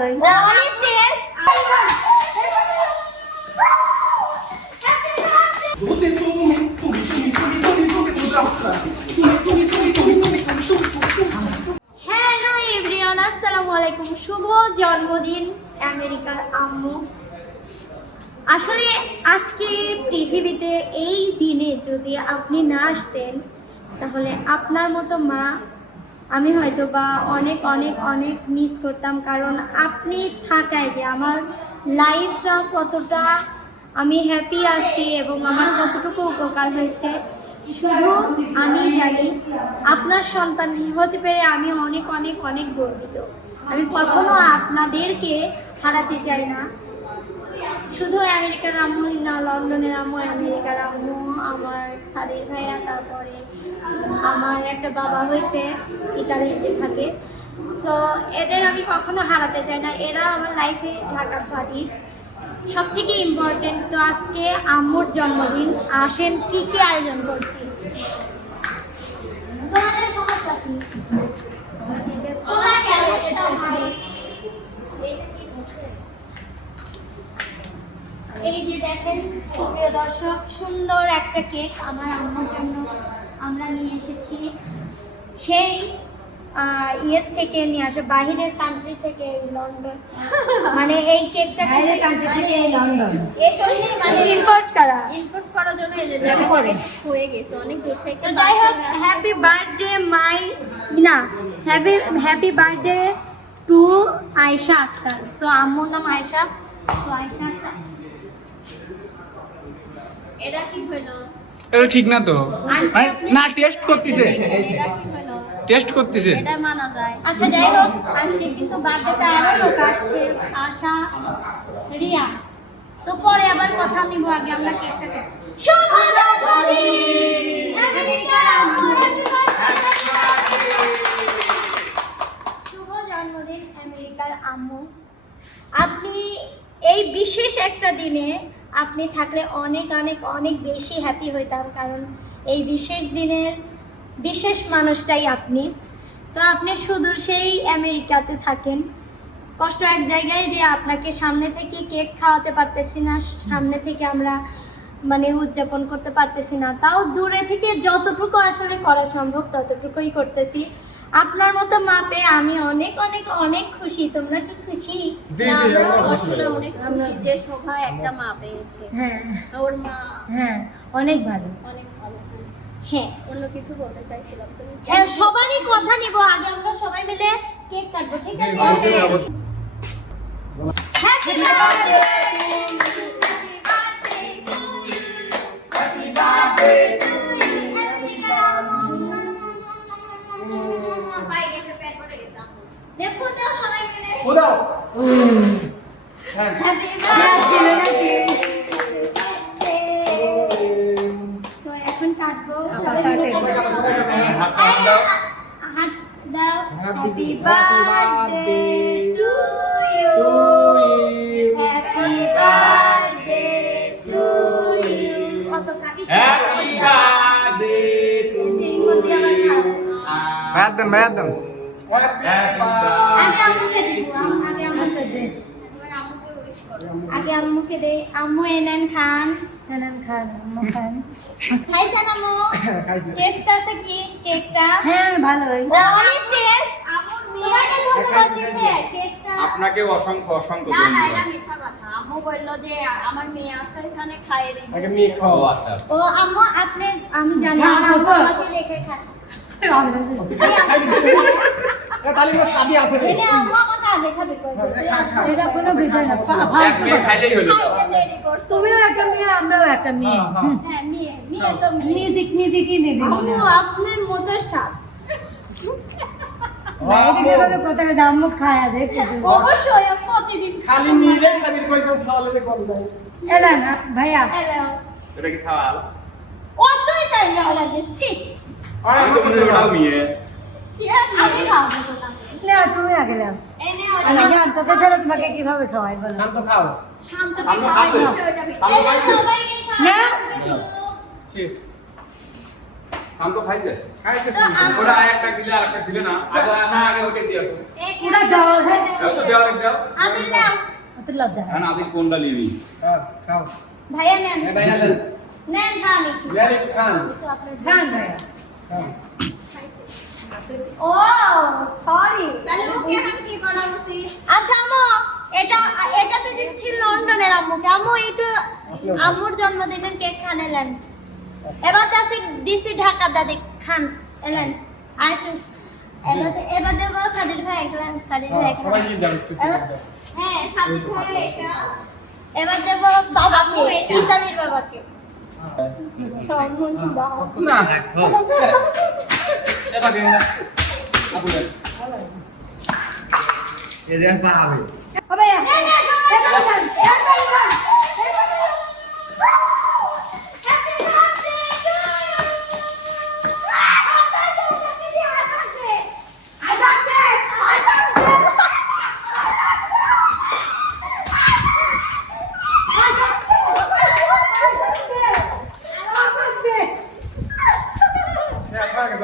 ভালোই অনেক test. Hello everyone, আসসালামু আলাইকুম। শুভ জন্মদিন আমেরিকার আম্মু। আসলে আজকে পৃথিবীতে এই দিনে যদি আপনি না আসতেন তাহলে আপনার মতো মা আমি হয়তো বা অনেক অনেক অনেক মিস করতাম। কারণ আপনি থাকায় যে আমার লাইফটা কতটা আমি হ্যাপি আছি এবং আমার কতটুকু উপকার হয়েছে শুধু আমি জানি। আপনার সন্তান হতে পেরে আমি অনেক অনেক অনেক গর্বিত। আমি কখনো আপনাদেরকে হারাতে চাই না। শুধু আমেরিকার আম্মু না, লন্ডনের আম্মু, আমেরিকার আম্মু, আমার সাদির ভাইয়া, তারপরে আমার একটা বাবা হয়েছে ইতালিতে থাকে। সো এদের আমি কখনো হারাতে চাই না। এরা আমার লাইফে ঢাকার বাড়ি সব থেকে ইম্পর্টেন্ট। তো আজকে আম্মুর জন্মদিন, আসেন কি কি আয়োজন করছি। তোমাদের সমস্যা কি? এই যে দেখেন সুপ্রিয় দর্শক, সুন্দর একটা কেক আমার আম্মুর জন্য আমরা নিয়ে এসেছি। সেই ইয়ের থেকে নিয়ে আসে, বাহিরের কান্ট্রি থেকে, লন্ডন। মানে এই কেকটা বাইরের কান্ট্রি থেকে এই লন্ডন এই জন্য মানে ইম্পোর্ট করার জন্য এই যে জায়গা করে হয়ে গেছে অনেক দূর থেকে। তো যাই হোক, happy birthday happy birthday to Ayesha Akter. So আম্মুর নাম আয়েশা, তো আয়েশা আক্তার। এটা কি হলো? এটা ঠিক না তো, না টেস্ট করতেছে, এটা কি হলো? টেস্ট করতেছে। এটা মানা যায়। আচ্ছা যাই হোক, আজকে কিন্তু বার্থডেতে আরো লোক আসছে, আশা, রিয়া। তো পরে আবার কথা নিব, আগে আমরা কেকটা কাটি। শুভ জন্মদিন আমেরিকার আম্মু, শুভ জন্মদিন আমেরিকার আম্মু। আপনি এই বিশেষ একটা দিনে আপনি থাকলে অনেক অনেক অনেক বেশি হ্যাপি হইতাম। কারণ এই বিশেষ দিনের বিশেষ মানুষটাই আপনি। তো আপনি সুদূর সেই আমেরিকাতে থাকেন, কষ্ট এক জায়গায়, যে আপনাকে সামনে থেকে কেক খাওয়াতে পারতেছি না, সামনে থেকে আমরা মানে উদযাপন করতে পারতেছি না। তাও দূরে থেকে যতটুকু আসলে করা সম্ভব ততটুকুই করতেছি। আপনার মতো মা পেয়ে আমি অনেক অনেক অনেক খুশি। তোমরা কি খুশি? আসলে অনেক খুশি যে শোভা একটা মা পেয়েছে। হ্যাঁ, ওর মা হ্যাঁ অনেক ভালো, অনেক ভালো। হ্যাঁ, অন্য কিছু বলতে চাইছিলাম তুমি? হ্যাঁ, সবারই কথা নিব, আগে আমরা সবাই মিলে কেক কাটবো, ঠিক আছে? Happy birthday, happy birthday to you, পাই গেছে, পেট ভরে গেছে। দেখো তো সবাই মিলে ওদাও হ্যাপি বার্থডে। তো এখন কাটবো, সবাই মিলে হাত দাও। Happy birthday to you, happy birthday to you. কত কাটিস? হ্যাপি বার্থডে টু ইংরেজি আমার খারাপ। বাদ দেন আগে আম্মুকে দিব, আগে আম্মুকে দে, এবার আম্মুকে উইশ করো। আগে আম্মুকে দে। আম্মু এনান খান, খান খান আম্মু খান। খাইছেন আম্মু? টেস্ট আছে কি কেকটা? হ্যাঁ ভালোই। অনেক টেস্ট। আম্মুর তোমাকে ধন্যবাদ দিছে কেকটা। আপনাকে অসংখ্য অসংখ্য না না, ধন্যবাদ। এটা মিথ্যা কথা। আম্মু বললো যে আমার মেয়ে আছে এখানে খাইয়ে দিই। আগে মেয়ে খাও। আচ্ছা ও আম্মু, আপনি, আমি জানি না, আমার আম্মু বাবা। আমাকে রেখে খায়। তাহলে কোনো শাদি আছে রে। এনে আম্মু আমাকে আগে খাবে কই? এটা কোনো বিষয় না, এক ফালতু মেয়ে কথা। খাইলেই হলো। দেরি করছো। তুমিও একটা মেয়ে, আমরাও একটা মেয়ে। হ্যাঁ, নিয়ে তো মেয়ে। নিজেকে নিজে আম্মু আপনার মতের স্বাদ। কোথায় আম্মু খায়া দেখো। অবশ্যই আমি প্রতিদিন খালি মিলে খাবির কইছেন ছাওয়ালে কোন যায় এলা না ভাইয়া, হ্যালো। এটা কি সওয়াল? অতই তাই না লাগছে। আমি তো মনে ওটাও মেয়ে। আমি খাবো না। না তুমি আগে নাও। এই নে আমি শান্তকে ছাড়া তোমাকে কিভাবে খাওয়াই বলো? খান তো খাও শান্তকে খাওয়াই দিচ্ছে ওইটা ভিতরে। এই যে সবাইকে না। খাওয়াই। ঠিক हम तो खाई जाए খাইতে তো ওরা একটা দিলে আর একটা দিলে না আগে না আগে ওকে দিও পুরা দাও হ্যাঁ তো দাও রে দাও আদিল্লাহ কত লজ্জা হ্যাঁ আদি কোনটা নিবি খাও ভাইয়া নেন এ ভাই নেন নেন খান একটু। ভেরি খান তো আপনার গান গায় খাও ও সরি তাহলে ওকে এখন কি করা উচিত? আচ্ছা আম্মু এটা এটা তো দিচ্ছি লন্ডনের আম্মুকে আম্মু একটু আম্মুর জন্মদিনের কেক খান এলেন এবার দাসি দিছি ঢাকা দাদি খান এলেন আর একটু এবার দেবো সাদির ভাই একলেন সাদির ভাই একলেন। সবাই নিয়ে যাও একটু হ্যাঁ সাদির ভাই এটা এবার দেবো বাবাকে ইতালির বাবাকে তো আম্মু কি বাবা না এবার দিন না আপু দেন এদের পাবে ও ভাইয়া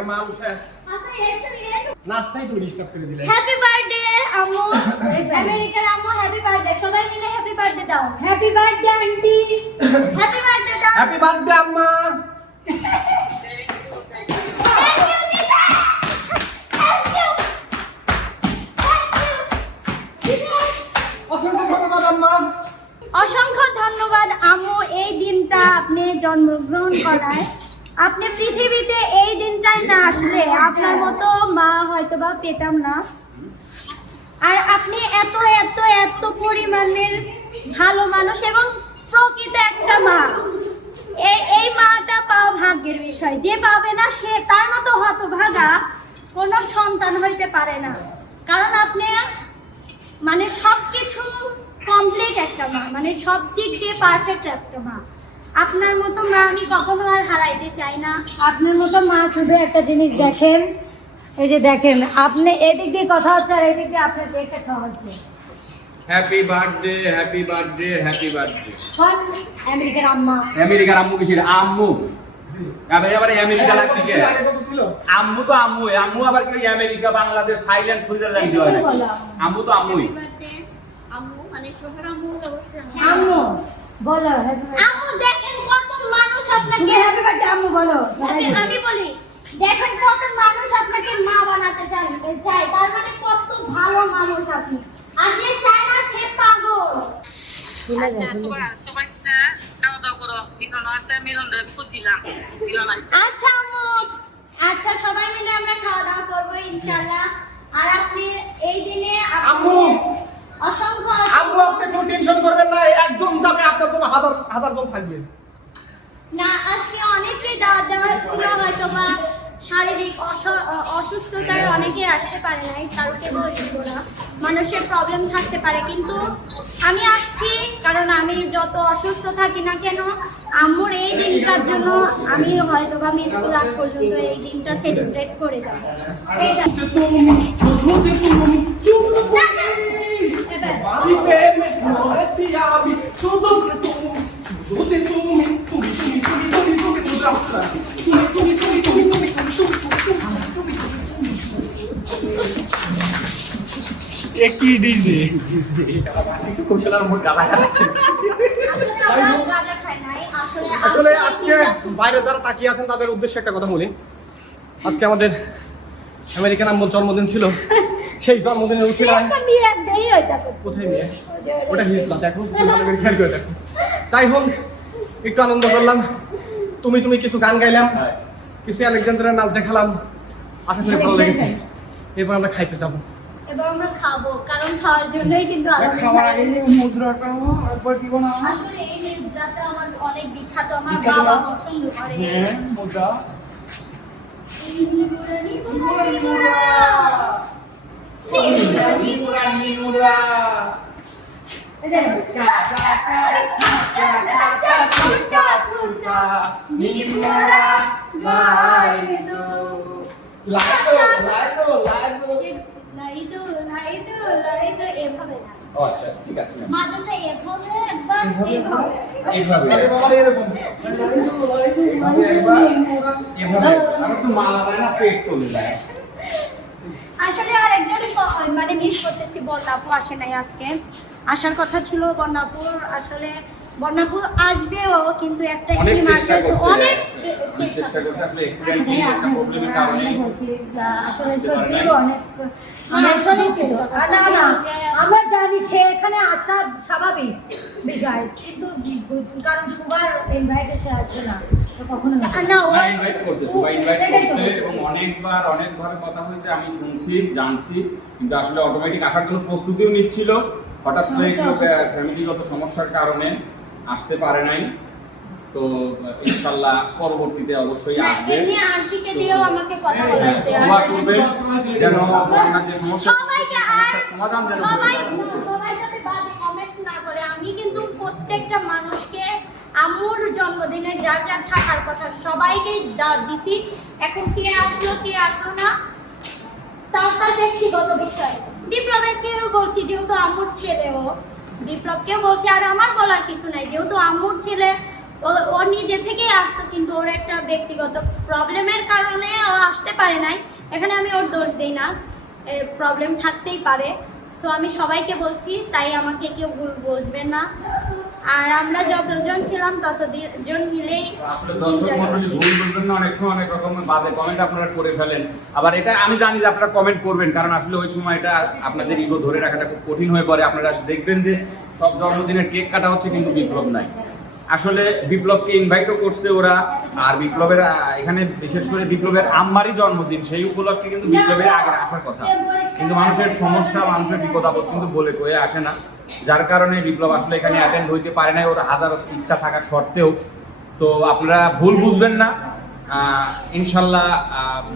মাল শেষ নাস্তাই তো ডিস্টার্ব করে দিলে হ্যাপি বার্থডে আম্মু আমেরিকার আম্মু হ্যাপি বার্থডে সবাই মিলে হ্যাপি বার্থডে দাও happy birthday aunty happy birthday দাও হ্যাপি বার্থডে আম্মা অসংখ্য ধন্যবাদ আম্মা অসংখ্য ধন্যবাদ আম্মু এই দিনটা আপনি জন্মগ্রহণ করায় আপনি পৃথিবীতে এই দিনটাই না আসলে আপনার মতো মা হয়তোবা পেতাম না আর আপনি এত এত এত পরিমাণের ভালো মানুষ এবং প্রকৃত একটা মা এই মাটা পাওয়া ভাগ্যের বিষয় যে পাবে না সে তার মতো হতভাগা কোনো সন্তান হইতে পারে না কারণ আপনি মানে সবকিছু কমপ্লিট একটা মা মানে সব দিক দিয়ে পারফেক্ট একটা মা আপনার মতো মা আমি কখনো আর হারাইতে চাই না আপনার মতো মা শুধু একটা জিনিস দেখেন এই যে দেখেন আপনি এদিক দিয়ে কথা হচ্ছে আর এদিক দিয়ে আপনার কেকটা খাওয়া হচ্ছে happy birthday happy birthday happy birthday কোন আমেরিকার আম্মা আমেরিকার আম্মু কিসের আম্মু আবার আমেরিকা লাগছে কে আগে তো ছিল আম্মু তো আম্মু আম্মু আবার কি আমেরিকা বাংলাদেশ থাইল্যান্ড সুইজারল্যান্ড দিয়ে হয় আম্মু তো আম্মুই আম্মু মানে সোহার আম্মু অবশ্যই আম্মু বলো আম্মু দেখেন কত মানুষ আপনাকে হ্যাপি বার্থডে আম্মু বলো আমি বলি দেখেন কত মানুষ আপনাকে মা বানাতে চায় তার মানে কত ভালো মানুষ আপনি আর যে চায় না সে পাগল ভুলে যাও আচ্ছা আম্মু আচ্ছা সবাই মিলে আমরা খাওয়া দাওয়া করবো ইনশাআল্লাহ আর আপনি এই দিনে আম্মু! অসংখ্য আম্মু আপনি কোনো টেনশন করবেন না একদম যাবে আপনার জন্য হাজার হাজার জন থাকবে না আজকে অনেককে দাওয়াত দেওয়া হয়েছিল হয়তো বা শারীরিক অসুস্থতায় অনেকে আসতে পারে নাই কারোকে বলছিল না মানুষের প্রবলেম থাকতে পারে কিন্তু আমি আসছি কারণ আমি যত অসুস্থ থাকি না কেন আম্মুর এই দিনটার জন্য আমি হয়তো বা মৃত্যুর আগ পর্যন্ত এই দিনটা সেলিব্রেট করে যাব এইটা তুমি শুধু যে তুমি চুপ আমি প্রেমে মরেছি আমি শুধু যে তুমি শুধু যে তুমি তুমি তুমি তুমি তুমি তুমি তুমি রাস্তা তুমি তুমি তুমি তুমি তুমি একই ডিজে কোশলার মোট গালা আছে আসলে আমার গাঁজা খাই নাই আসলে আজকে বাইরে যারা তাকিয়ে আছেন তাদের উদ্দেশ্যে একটা কথা বলি আজকে আমাদের আমেরিকান আম্মুর জন্মদিন ছিল সেই জন্মদিনের উৎসবে একটা বিয়ে দেই হইতা কোথায় নিয়ে ওটা হিজলা দেখো ভালো করে খেয়াল করে দেখো যাই হোক একটু আনন্দ করলাম তুমি তুমি কিছু গান গাইলাম কিছু আলেকজান্ডারের নাচ দেখালাম আশা করি ভালো লেগেছে এরপর আমরা খাইতে যাবো এবার আমরা খাবো কারণ খাওয়ার জন্যই কিন্তু খাওয়ার আগে মুদ্রাটা একবার দিব না আসলে এই মুদ্রাটা আমার অনেক বিখ্যাত আমার বাবা পছন্দ করে মুদ্রা এভাবে না ও আচ্ছা ঠিক আছে ম্যাম। মাঝেটা এভাবে একবার এইভাবে। এইভাবে আরে বাবা এরকম এইভাবে একবার এভাবে আমার তো মালা হয় না পেট চলে যায়। আসলে আর একজনই মানে মিস করতেছি, বন্যাপু আসে নাই আজকে। আসার কথা ছিল বন্যাপুর, আসলে বন্যাপুর আসবেও কিন্তু একটা অনেক চেষ্টা ইমার্জেন্সি করছে, অনেক চেষ্টা করতে আসলে অ্যাক্সিডেন্ট একটা প্রবলেমের কারণে আসলে সত্যি অনেক আমরা শঙ্কিত। না না আমরা জানি সে এখানে আসা স্বাভাবিক বিষয়, কিন্তু কারণ সবার ইনভাইটে সে আসছে না তো কখনো না না ও ইনভাইট করছে, সবাই ইনভাইট সেটাই তো করছে এবং অনেকভাবে কথা হয়েছে, আমি শুনছি জানছি, কিন্তু আসলে অটোমেটিক আসার জন্য প্রস্তুতিও নিচ্ছিল। হঠাৎ করে একটু ফ্যামিলিগত সমস্যার কারণে আসতে পারে নাই। তো ইনশাআল্লাহ পরবর্তীতে অবশ্যই আসবে। এমনি আশিকে দিয়েও আমাকে কথা বলাইছে। দোয়া করবেন যেন বন্যার যে সমস্যা সবাইকে আর সমস্যার সমাধান যেন সবাই হয়। সবাই যাতে বাজে কমেন্ট না করে। আমি কিন্তু প্রত্যেকটা মানুষকে আম্মুর জন্মদিনে যার যার থাকার কথা সবাইকে দিছি। এখন কে আসলো কে আসলো না তার ব্যক্তিগত বিষয়। বিপ্লবকেও বলছি যেহেতু আম্মুর ছেলেও, বিপ্লবকেও বলছি, আর আমার বলার কিছু নাই যেহেতু আম্মুর ছেলে ও নিজে থেকেই আসতো, কিন্তু ওর একটা ব্যক্তিগত প্রবলেমের কারণে ও আসতে পারে নাই। এখানে আমি ওর দোষ দিই না, প্রবলেম থাকতেই পারে। সো আমি সবাইকে বলছি, তাই আমাকে কেউ ভুল বুঝবেন না। আর আমরা যতজন ছিলাম ততজন মিলেই আসলে দর্শক মণ্ডলী ভুল বুঝবেন না, অনেক সময় অনেক রকমের বাজে কমেন্ট আপনারা করে ফেলেন। আবার এটা আমি জানি যে আপনারা কমেন্ট করবেন, কারণ আসলে ওই সময় এটা আপনাদের ইগো ধরে রাখাটা খুব কঠিন হয়ে পড়ে। আপনারা দেখবেন যে সব জন্মদিনের কেক কাটা হচ্ছে কিন্তু বিপ্লব নাই। আসলে বিপ্লবকে ইনভাইটও করছে ওরা, আর বিপ্লবের এখানে বিশেষ করে বিপ্লবের আম্মারই জন্মদিন, সেই উপলক্ষে কিন্তু বিপ্লবের আগে আসার কথা, কিন্তু মানুষের সমস্যা মানুষের বিপদ আপদ কিন্তু বলে কয়ে আসে না, যার কারণে বিপ্লব আসলে এখানে অ্যাটেন্ড হইতে পারে না ওর হাজারো ইচ্ছা থাকা সত্ত্বেও। তো আপনারা ভুল বুঝবেন না, ইনশাল্লাহ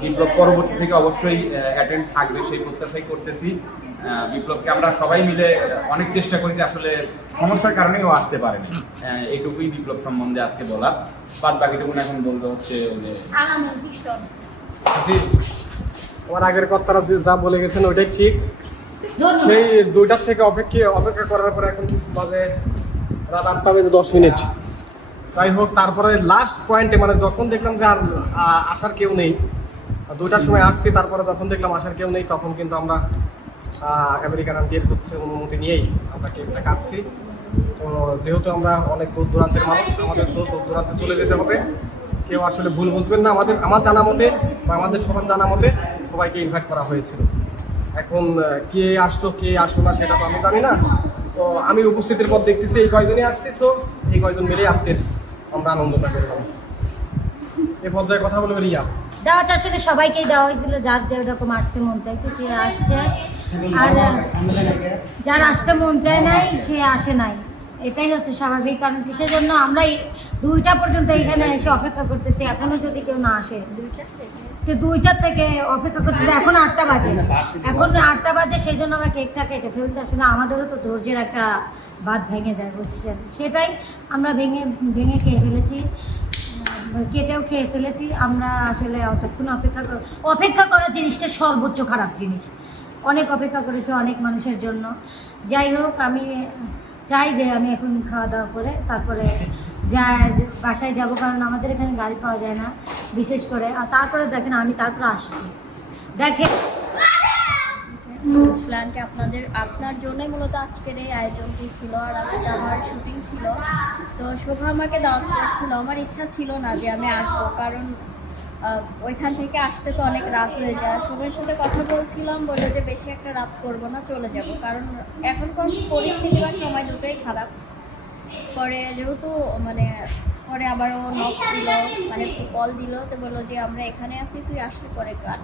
বিপ্লব পরবর্তী থেকে অবশ্যই অ্যাটেন্ড থাকবে সেই প্রত্যাশাই করতেছি। বিপ্লবকে আমরা সবাই মিলে অনেক চেষ্টা করেছি, আসলে সমস্যার কারণেই ও আসতে পারেনি। এইটুকুই বিপ্লব সম্বন্ধে আজকে বলা, বাদ বাকিটুকুন এখন বলতে হচ্ছে যে আলামের পিস্টন। জি আমার আগের কথাটা যা বলে গেছেন ওইটাই ঠিক। সেই 2টার থেকে অপেক্ষা করার পরে এখন বাজে রাত 8টা বেজে 10 মিনিট। যাই হোক, তারপরে লাস্ট পয়েন্টে মানে যখন দেখলাম যে আর আসার কেউ নেই, 2টার সময় আসছি, তারপরে যখন দেখলাম আসার কেউ নেই, তখন কিন্তু আমরা আমেরিকান আন্টির হচ্ছে অনুমতি নিয়েই আমরা কেকটা কাটছি। তো যেহেতু আমরা অনেক দূর দূরান্তের মানুষ, আমাদের দূর দূরান্তে চলে যেতে হবে, কেউ আসলে ভুল বুঝবেন না। আমার জানা মতে বা আমাদের সবার জানা মতে সবাইকে ইনভাইট করা হয়েছিল। এখন কে আসলো না সেটা তো আমি জানি না। তো আমি উপস্থিতির পর দেখতেছি এই কয়জনই আসছি, তো এই কয়জন মিলেই আজকের আমরা আনন্দটা করলাম। এই পর্যায়ে কথা বলবে রিয়া। দাওয়াটা আসলে সবাইকেই দেওয়া হয়েছিল, যার যেরকম আসতে মন চাইছে সে আসছে, আর যার আসতে মন চায় নাই সে আসে নাই। এটাই হচ্ছে স্বাভাবিক, কারণ কিসের জন্য আমরা 2টা পর্যন্ত এখানে এসে অপেক্ষা করতেছি, এখনো যদি কেউ না আসে। 2টার থেকে অপেক্ষা করতেছি, এখন 8টা বাজে, এখন 8টা বাজে, সেই জন্য আমরা কেকটা কেটে ফেলছি। আসলে আমাদেরও তো ধৈর্যের একটা বাঁধ ভেঙে যায়, বুঝছেন, সেটাই আমরা ভেঙে খেয়ে ফেলেছি, কেটেও খেয়ে ফেলেছি। আমরা আসলে অতক্ষণ অপেক্ষা করার জিনিসটা সর্বোচ্চ খারাপ জিনিস। অনেক অপেক্ষা করেছি অনেক মানুষের জন্য। যাই হোক, আমি চাই যে আমি এখন খাওয়া দাওয়া করে তারপরে বাসায় যাব, কারণ আমাদের এখানে গাড়ি পাওয়া যায় না বিশেষ করে। আর তারপরে দেখেন আমি তারপরে আসছি, দেখেন আন্টি আপনার জন্যই মূলত আজকের এই আয়োজনটি ছিল, আর আজকে আমার শুটিং ছিল। তো শোভা আমাকে দাওয়াত করছিল, আমার ইচ্ছা ছিল না যে আমি আসবো, কারণ ওইখান থেকে আসতে তো অনেক রাত হয়ে যায়। শোভার সাথে কথা বলছিলাম, বললো যে বেশি একটা রাত করবো না, চলে যাব, কারণ এখনকার পরিস্থিতি বা সময় দুটোই খারাপ। পরে যেহেতু পরে আবার ও নক দিল, কল দিল, তো বললো যে আমরা এখানে আছি, তুই আসলে পরে কাট।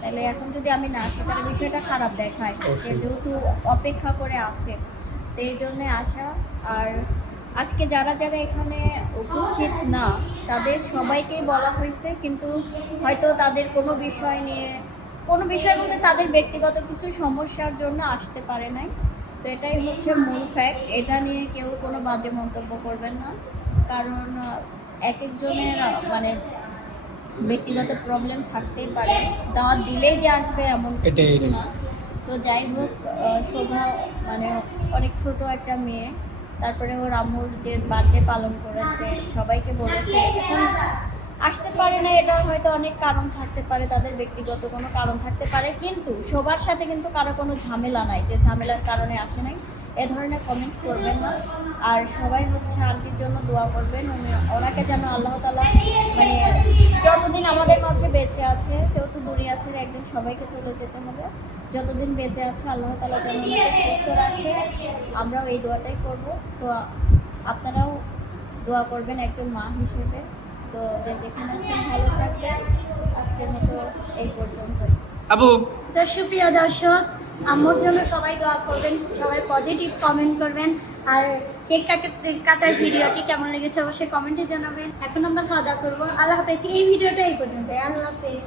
তাহলে এখন যদি আমি না আসি তাহলে বিষয়টা খারাপ দেখায়, যেহেতু অপেক্ষা করে আছে, তো এই জন্যে আসা। আর আজকে যারা যারা এখানে উপস্থিত না তাদের সবাইকেই বলা হয়েছে, কিন্তু হয়তো তাদের কোনো বিষয় বলতে তাদের ব্যক্তিগত কিছু সমস্যার জন্য আসতে পারে নাই। তো এটাই হচ্ছে মূল ফ্যাক্ট, এটা নিয়ে কেউ কোনো বাজে মন্তব্য করবেন না, কারণ এক একজনের ব্যক্তিগত প্রবলেম থাকতেই পারে, দাওয়াত দিলেই যে আসবে এমন কিছু না। তো যাই হোক, শোভা মানে অনেক ছোট একটা মেয়ে, তারপরে ওর আম্মুর যে বার্থডে পালন করেছে, সবাইকে বলেছে। এখন আসতে পারে না, এটা হয়তো অনেক কারণ থাকতে পারে, তাদের ব্যক্তিগত কোনো কারণ থাকতে পারে, কিন্তু সবার সাথে কিন্তু কারো কোনো ঝামেলা নাই যে ঝামেলার কারণে আসে নাই, এ ধরনের কমেন্ট করবেন না। আর সবাই হচ্ছে আন্টির জন্য দোয়া করবেন, ওনাকে যেন আল্লাহ তাআলা মানে যতদিন আমাদের মাঝে বেঁচে আছে, যেহেতু দুনিয়া ছেড়ে একদিন সবাইকে চলে যেতে হবে, যতদিন বেঁচে আছে আল্লাহ তাআলা যেন ওনাকে সুস্থ রাখে, আমরাও এই দোয়াটাই করব। তো আপনারাও দোয়া করবেন একজন মা হিসেবে। তো যে যেখানে আছেন ভালো থাকবেন। আজকের মতো এই পর্যন্তই। আবু তো সুপ্রিয় দর্শক, আম্মুর জন্য সবাই দোয়া করবেন, সবাই পজিটিভ কমেন্ট করবেন। আর কেক কাটার ভিডিওটি কেমন লেগেছে অবশ্যই কমেন্টে জানাবেন। এখন আমরা খাওয়া দাওয়া করবো। আল্লাহ হাফেজ। এই ভিডিওটা এই পর্যন্ত। আল্লাহ হাফেজ।